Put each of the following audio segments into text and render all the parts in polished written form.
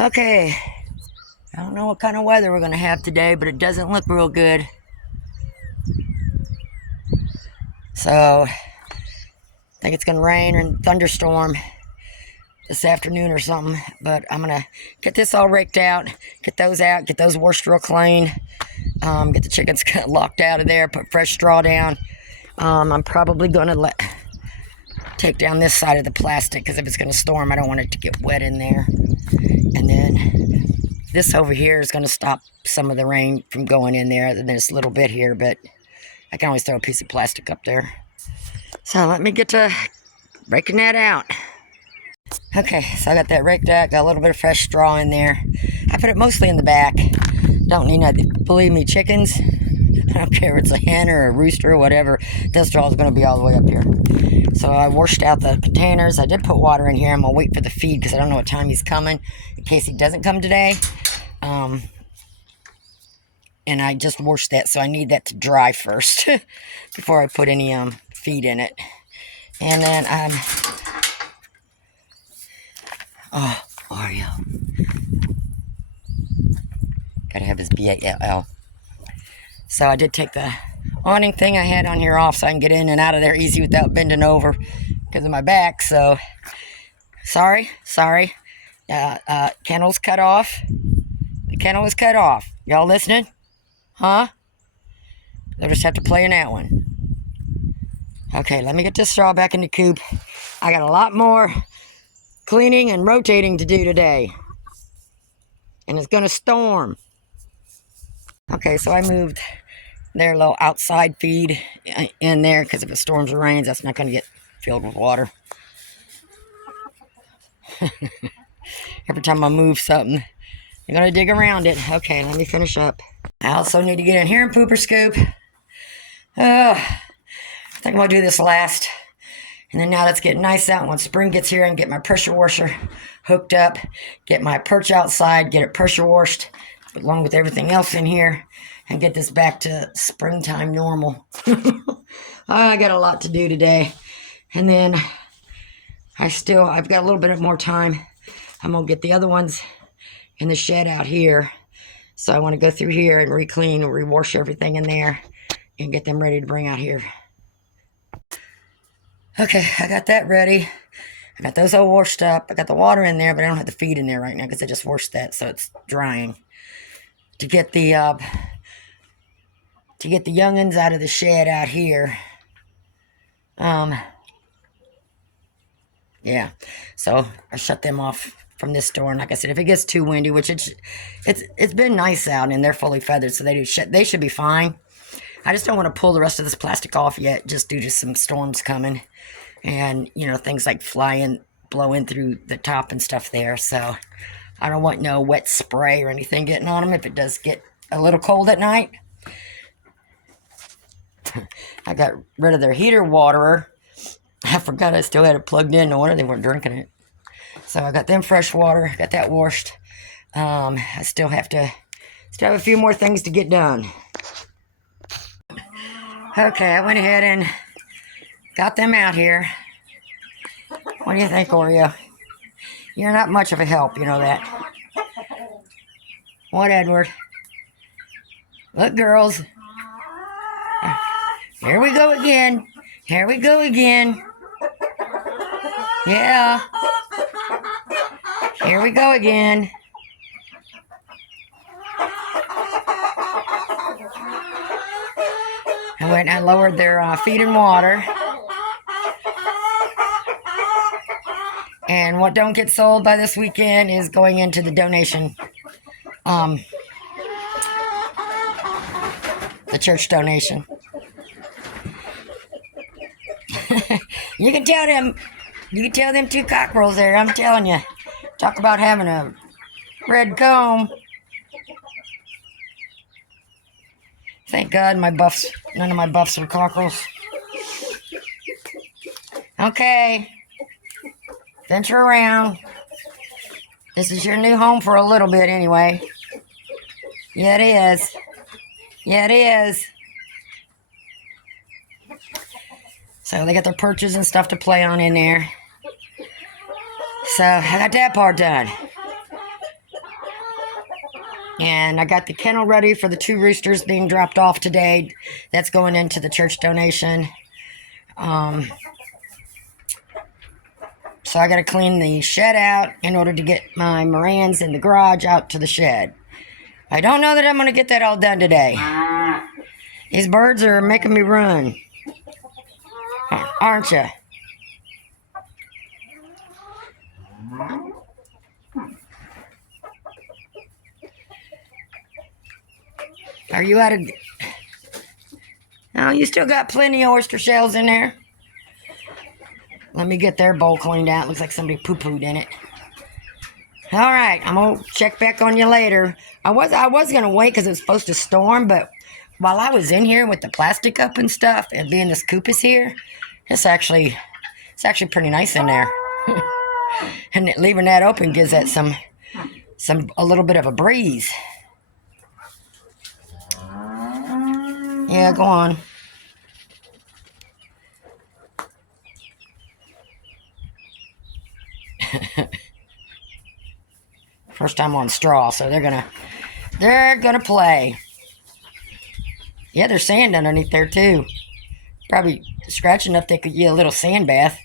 Okay, I don't know what kind of weather we're going to have today, but it doesn't look real good. So, I think it's going to rain or thunderstorm this afternoon or something. But I'm going to get this all raked out, get those out, get those washed real clean, get the chickens locked out of there, put fresh straw down. I'm probably going to take down this side of the plastic because if it's going to storm, I don't want it to get wet in there. And then this over here is going to stop some of the rain from going in there. And there's a little bit here, but I can always throw a piece of plastic up there. So let me get to raking that out. Okay, so I got that raked out, got a little bit of fresh straw in there. I put it mostly in the back. Don't need nothing. Believe me, chickens, I don't care if it's a hen or a rooster or whatever, this straw is going to be all the way up here. So I washed out the containers. I did put water in here. I'm going to wait for the feed because I don't know what time he's coming in case he doesn't come today. And I just washed that, so I need that to dry first before I put any feed in it. And then oh, Oreo. Gotta have his BALL. So I did take the awning thing I had on here off so I can get in and out of there easy without bending over because of my back. So sorry. Kennel's cut off. The kennel is cut off. Y'all listening? Huh? They'll just have to play in that one. Okay, let me get this straw back in the coop. I got a lot more cleaning and rotating to do today. And it's going to storm. Okay, so I moved their little outside feed in there because if it storms or rains, that's not going to get filled with water. Every time I move something, I'm going to dig around it. Okay, let me finish up. I also need to get in here and pooper scoop. I think I'm going to do this last. And then now let's get nice out. When spring gets here and get my pressure washer hooked up, get my perch outside, get it pressure washed along with everything else in here, and get this back to springtime normal. I got a lot to do today. And then I've got a little bit more time. I'm going to get the other ones in the shed out here. So I want to go through here and re-clean and re-wash everything in there and get them ready to bring out here. Okay, I got that ready. I got those all washed up. I got the water in there, but I don't have the feed in there right now because I just washed that, so it's drying. To get the young'uns out of the shed out here. Yeah. So I shut them off from this door, and like I said, if it gets too windy, which it's been nice out and they're fully feathered, so they should be fine. I just don't want to pull the rest of this plastic off yet, just due to some storms coming, and things like blowing through the top and stuff there. So I don't want no wet spray or anything getting on them if it does get a little cold at night. I got rid of their heater waterer. I forgot I still had it plugged in. No wonder they weren't drinking it. So I got them fresh water, got that washed. I still have a few more things to get done. Okay, I went ahead and got them out here. What do you think, Oreo? You're not much of a help, you know that. What, Edward? Look, girls. Here we go again. Here we go again. Yeah. Here we go again. I went and lowered their feed and water. And what don't get sold by this weekend is going into the donation. The church donation. You can tell them two cockerels there, I'm telling you. Talk about having a red comb. Thank God none of my buffs are cockerels. Okay. Venture around. This is your new home for a little bit anyway. Yeah, it is. Yeah, it is. So they got their perches and stuff to play on in there. So I got that part done. And I got the kennel ready for the 2 roosters being dropped off today. That's going into the church donation. So I got to clean the shed out in order to get my Morans in the garage out to the shed. I don't know that I'm going to get that all done today. These birds are making me run. Aren't you? Are you out of... Oh, you still got plenty of oyster shells in there. Let me get their bowl cleaned out. Looks like somebody poo-pooed in it. All right, I'm going to check back on you later. I was going to wait because it was supposed to storm, but while I was in here with the plastic up and stuff, and being this coop is here, it's actually pretty nice in there. And leaving that open gives that a little bit of a breeze. Yeah, go on. First time on straw, so they're gonna play. Yeah, there's sand underneath there too. Probably scratch enough they could get a little sand bath.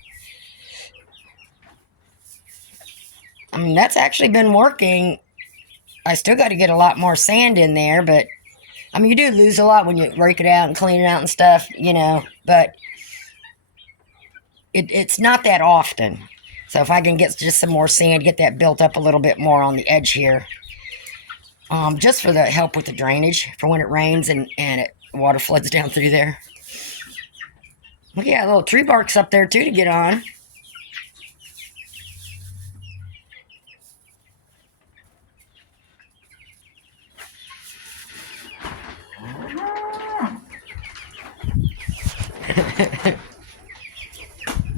I mean, that's actually been working. I still got to get a lot more sand in there, but I mean, you do lose a lot when you rake it out and clean it out and stuff, but it's not that often. So if I can get just some more sand, get that built up a little bit more on the edge here, just for the help with the drainage for when it rains and water floods down through there. Look, yeah, little tree bark's up there too to get on.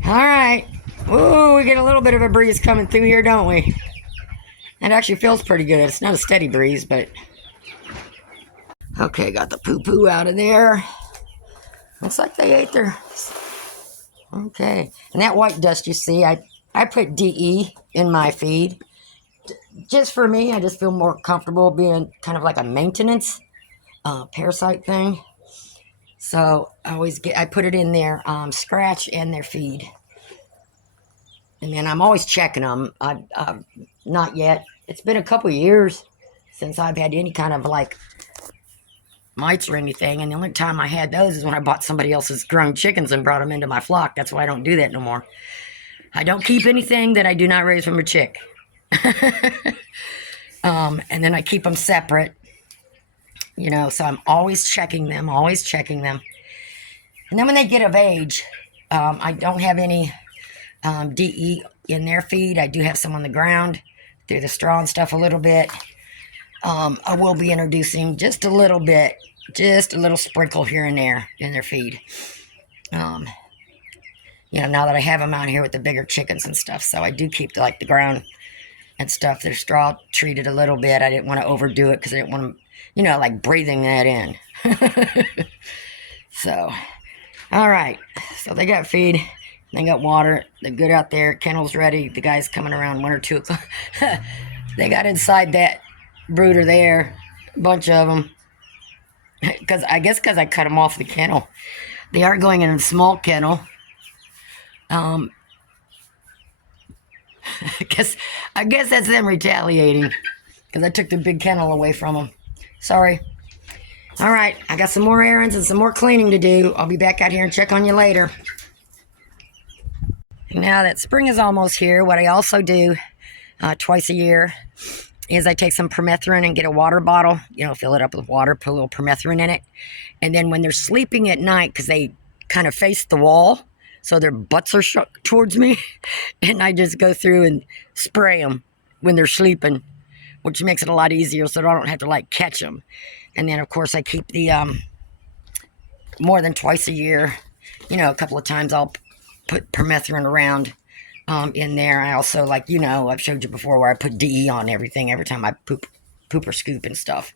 All right. Ooh, we get a little bit of a breeze coming through here, don't we? It actually feels pretty good. It's not a steady breeze, but... Okay, got the poo-poo out of there. Looks like they ate their... Okay. And that white dust you see, I put DE in my feed. Just for me, I just feel more comfortable being kind of like a maintenance parasite thing. So I put it in their scratch and their feed. And then I'm always checking them. Not yet. It's been a couple years since I've had any kind of like mites or anything. And the only time I had those is when I bought somebody else's grown chickens and brought them into my flock. That's why I don't do that no more. I don't keep anything that I do not raise from a chick. And then I keep them separate. So I'm always checking them. And then when they get of age, I don't have any DE in their feed. I do have some on the ground through the straw and stuff a little bit. I will be introducing just a little bit, just a little sprinkle here and there in their feed. Now that I have them out here with the bigger chickens and stuff, so I do keep the ground and stuff, their straw treated a little bit. I didn't want to overdo it because I didn't want them, breathing that in. So, all right. So they got feed. They got water. They're good out there. Kennel's ready. The guy's coming around 1 or 2 o'clock. They got inside that brooder there. A bunch of them. Because I cut them off the kennel. They are going in a small kennel. I guess that's them retaliating. Because I took the big kennel away from them. Sorry. All right. I got some more errands and some more cleaning to do. I'll be back out here and check on you later. Now that spring is almost here, what I also do twice a year is I take some permethrin and get a water bottle, fill it up with water, put a little permethrin in it. And then when they're sleeping at night, because they kind of face the wall, so their butts are shook towards me, and I just go through and spray them when they're sleeping, which makes it a lot easier so I don't have to catch them. And then of course I keep the more than twice a year, a couple of times I'll put permethrin around in there. I also I've showed you before where I put DE on everything every time I poop or scoop and stuff.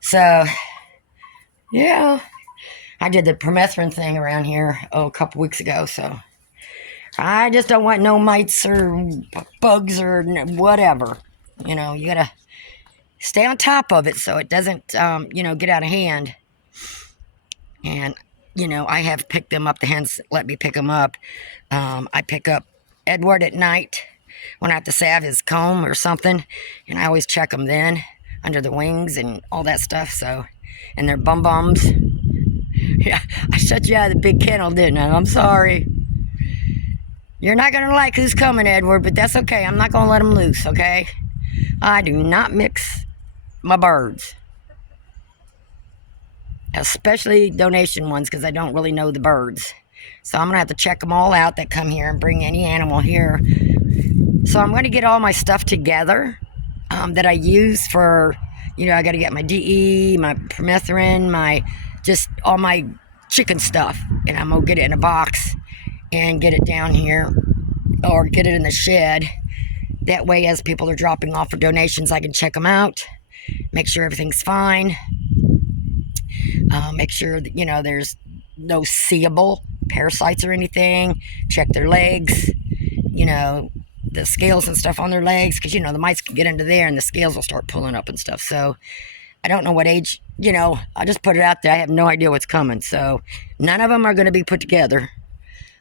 So yeah, I did the permethrin thing around here a couple weeks ago. So I just don't want no mites or bugs or whatever. You gotta stay on top of it so it doesn't, get out of hand. And, I have picked them up. The hens let me pick them up. I pick up Edward at night when I have to salve his comb or something. And I always check them then under the wings and all that stuff. So, and their bum-bums. Yeah, I shut you out of the big kennel, didn't I? I'm sorry. You're not going to like who's coming, Edward, but that's okay. I'm not going to let them loose, okay? I do not mix my birds. Especially donation ones, because I don't really know the birds. So I'm going to have to check them all out that come here and bring any animal here. So I'm going to get all my stuff together that I use for, I got to get my DE, my permethrin, just all my chicken stuff. And I'm going to get it in a box and get it down here or get it in the shed. That way, as people are dropping off for donations, I can check them out, make sure everything's fine, make sure that, there's no seeable parasites or anything, check their legs, the scales and stuff on their legs, because, the mice can get into there and the scales will start pulling up and stuff. So I don't know what age, I just put it out there. I have no idea what's coming. So none of them are going to be put together.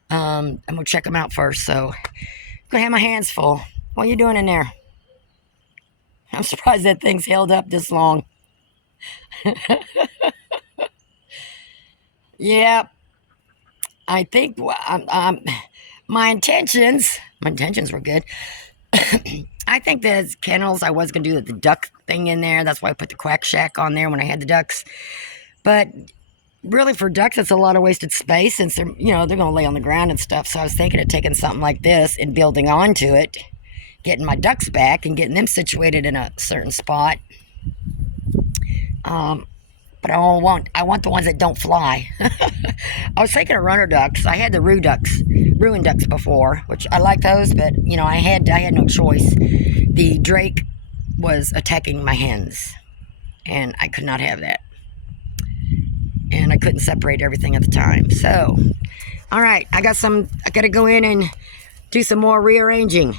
I'm going to check them out first. So I'm going to have my hands full. What are you doing in there? I'm surprised that thing's held up this long. Yeah, I think my intentions were good. I think the kennels, I was going to do the duck thing in there. That's why I put the quack shack on there when I had the ducks. But really for ducks, it's a lot of wasted space since they're, they're going to lay on the ground and stuff. So I was thinking of taking something like this and building onto it, getting my ducks back and getting them situated in a certain spot. But I want the ones that don't fly. I was thinking of runner ducks. I had the ruin ducks before, which I like those, but I had no choice. The drake was attacking my hens, and I could not have that. And I couldn't separate everything at the time. So, all right, I got to go in and do some more rearranging.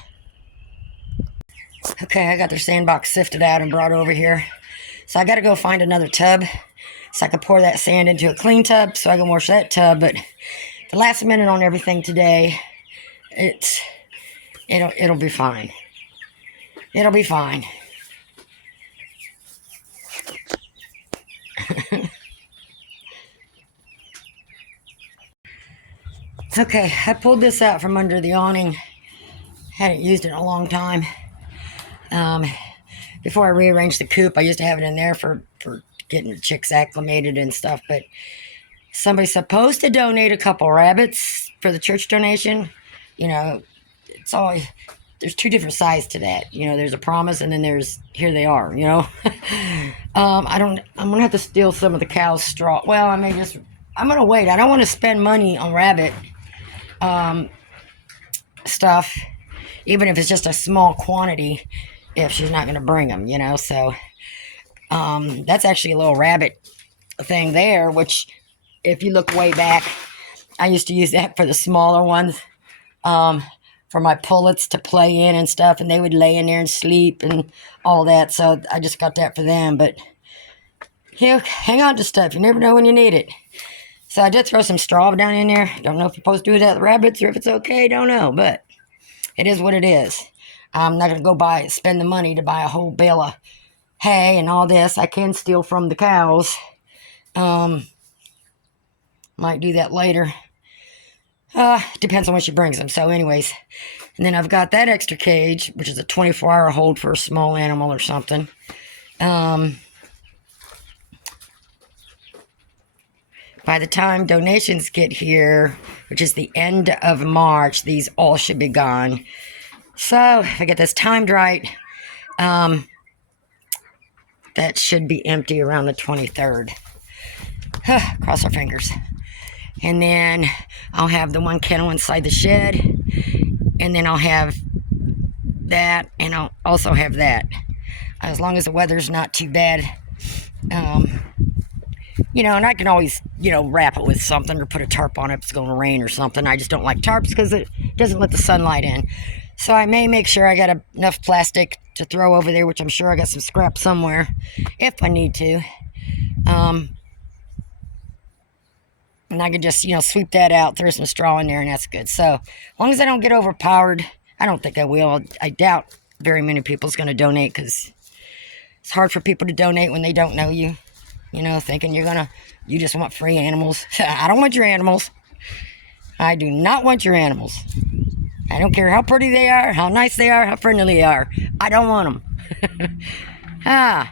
Okay, I got their sandbox sifted out and brought over here. So I got to go find another tub so I can pour that sand into a clean tub so I can wash that tub. But the last minute on everything today, it'll be fine. It'll be fine. Okay, I pulled this out from under the awning. Hadn't used it in a long time. Before I rearranged the coop, I used to have it in there for getting the chicks acclimated and stuff, but somebody's supposed to donate a couple rabbits for the church donation. It's always, there's two different sides to that. There's a promise and then there's, here they are, I'm going to have to steal some of the cow's straw. Well, I'm going to wait. I don't want to spend money on rabbit stuff, even if it's just a small quantity, if she's not going to bring them, so that's actually a little rabbit thing there, which if you look way back, I used to use that for the smaller ones, for my pullets to play in and stuff, and they would lay in there and sleep and all that, so I just got that for them. But hang on to stuff, you never know when you need it. So I did throw some straw down in there. Don't know if you're supposed to do that with rabbits or if it's okay, don't know, but it is what it is. I'm not going to go spend the money to buy a whole bale of hay and all this. I can steal from the cows. Might do that later. Depends on when she brings them. So anyways, and then I've got that extra cage, which is a 24-hour hold for a small animal or something. By the time donations get here, which is the end of March, these all should be gone. So if I get this timed right, that should be empty around the 23rd. Cross our fingers. And then I'll have the one kennel inside the shed. And then I'll have that. And I'll also have that. As long as the weather's not too bad. And I can always, wrap it with something or put a tarp on it if it's going to rain or something. I just don't like tarps because it doesn't let the sunlight in. So I may make sure I got enough plastic to throw over there, which I'm sure I got some scrap somewhere if I need to. And I can just, sweep that out, throw some straw in there, and that's good. So, as long as I don't get overpowered, I don't think I will. I doubt very many people's going to donate, because it's hard for people to donate when they don't know you. Thinking you just want free animals. I don't want your animals. I do not want your animals. I don't care how pretty they are, how nice they are, how friendly they are. I don't want them. I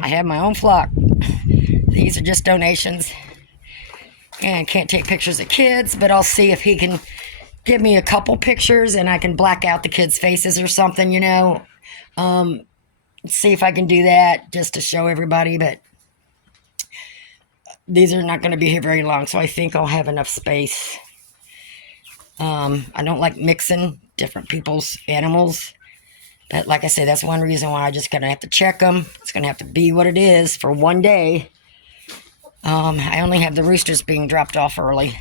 have my own flock. These are just donations. And can't take pictures of kids, but I'll see if he can give me a couple pictures and I can black out the kids' faces or something, see if I can do that just to show everybody. But these are not going to be here very long, so I think I'll have enough space. I don't like mixing different people's animals. But like I said, that's one reason why I just going to have to check them. It's going to have to be what it is for one day. I only have the roosters being dropped off early.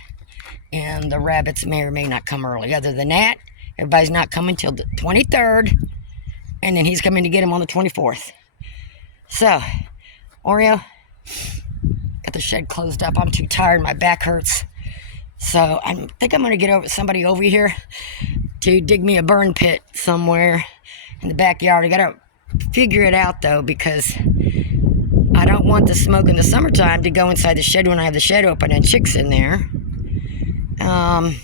And the rabbits may or may not come early. Other than that, everybody's not coming till the 23rd. And then he's coming to get him on the 24th. So, Oreo, got the shed closed up. I'm too tired. My back hurts. So, I think I'm going to get somebody over here to dig me a burn pit somewhere in the backyard. I got to figure it out, though, because I don't want the smoke in the summertime to go inside the shed when I have the shed open and chicks in there. I'm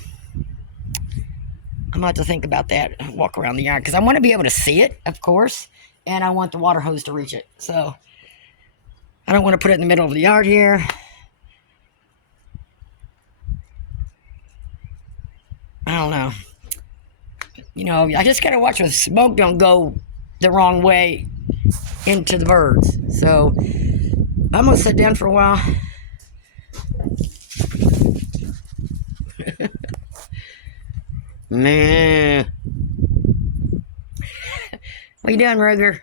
going to have to think about that, walk around the yard, because I want to be able to see it, of course, and I want the water hose to reach it. So, I don't want to put it in the middle of the yard here. I don't know. I just got to watch where the smoke don't go the wrong way into the birds. So, I'm going to sit down for a while. Man. What you doing, Ruger?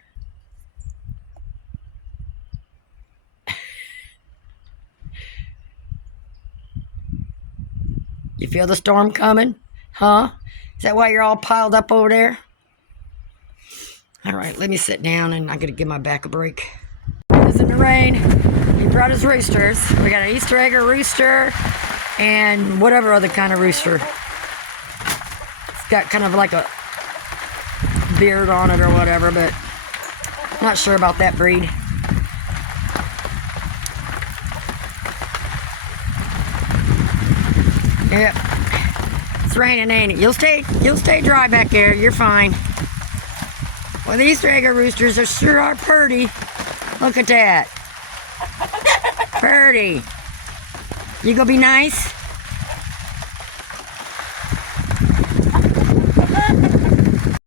You feel the storm coming? Huh? Is that why you're all piled up over there? All right, let me sit down, and I'm going to give my back a break. It's in the rain. He brought his roosters. We got an Easter egg rooster and whatever other kind of rooster. It's got kind of like a beard on it or whatever, but not sure about that breed. Yep. It's raining, ain't it? You'll stay dry back there. You're fine. Well, the Easter egg roosters sure are pretty. Look at that. Pretty. You gonna be nice?